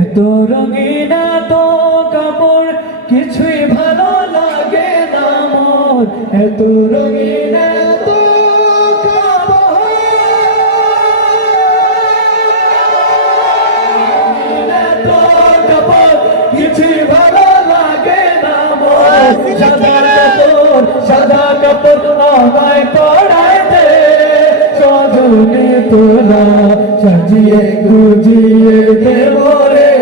এত রঙিন এত কাপড় কিছুই ভালো লাগে না মোর, এত রঙিন এত কাপড় কিছুই ভালো লাগে না মোর। সাদা কাপড় আমায় পরায় দে, সজনে তোরা সাজিয়ে গুজিয়ে দেব রে।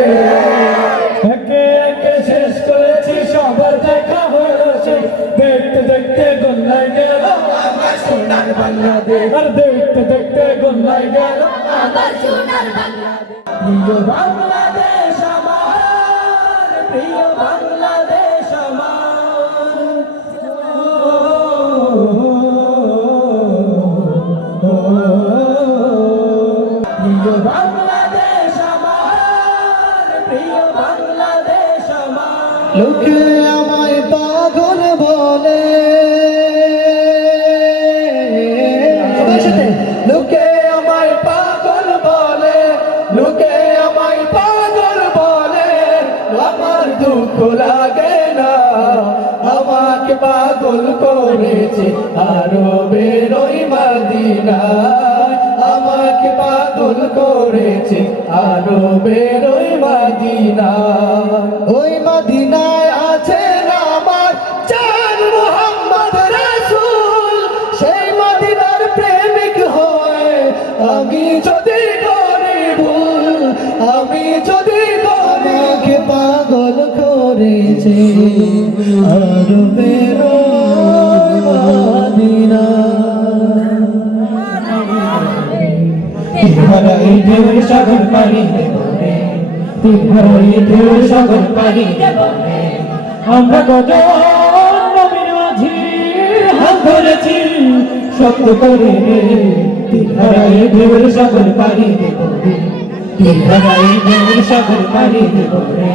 একে একে শেষ করেছি সবার দেখা হয়েছে, দেখতে দেখতে গোল্লায় গেল আমার সোনার বাংলাদেশ, আর দেখতে দেখতে গোল্লায় গেল আমার সোনার বাংলাদেশ। প্রিয় বাংলাদেশ আমার, প্রিয় বাংলাদেশ আমার, প্রিয় বাংলাদেশ আমার, প্রিয় বাংলাদেশ আমার। লোকে আমায় পাগল বলে, লোকে আমায় পাগল বলে, লোকে আমায় পাগল বলে, আমার দুঃখ লাগে না, আমাকে পাগল করেছে আরবের ওই মদিনায়, আমাকে পাগল করেছে আরবের ওই মদিনায়। ওই মদিনায় আছেন আমার চাঁদ মুহাম্মদ রাসূল, সেই মদিনার প্রেমিক হয়ে আমি যদি করি ভুল, আমি যদি আমাকে পাগল করেছে আরবের ওই মদিনা। তিহারা এই ঢেউর সাগর পাড়ি দেব রে, তিহারা এই ঢেউর সাগর পাড়ি দেব রে। আমরা কত নবীর মাঝির হাত ধরেছি শক্ত করে রে, তিহারা এই ঢেউর সাগর পাড়ি দেব রে, তিহারা এই ঢেউর সাগর পাড়ি দেব রে।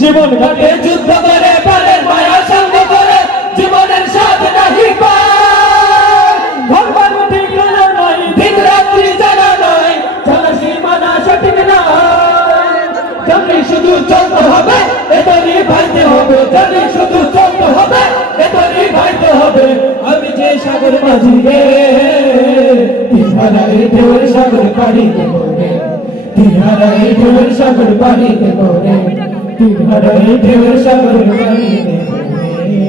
জীবন ঘাটে যুদ্ধ করে পারের মায়া সঙ্গ করে, জীবনের স্বাদ নাহি পায়, ঘর বাড়ি ঠিক নয়, দিন রাত্রি জানা নয়, জানা সীমানা সঠিক নয়। জানি শুধু চলতে হবে, এতই ভাইতে হবে, জানি শুধু চলতে হবে, এতই ভাইতে হবে। আমি যে সাগর মাঝি রে, তিহারা এই ঢেউর সাগর পাড়ি দেব রে, তিহারা এই ঢেউর সাগর পাড়ি দেব রে, তিহারা এই ঢেউর সাগর পাড়ি দেব রে।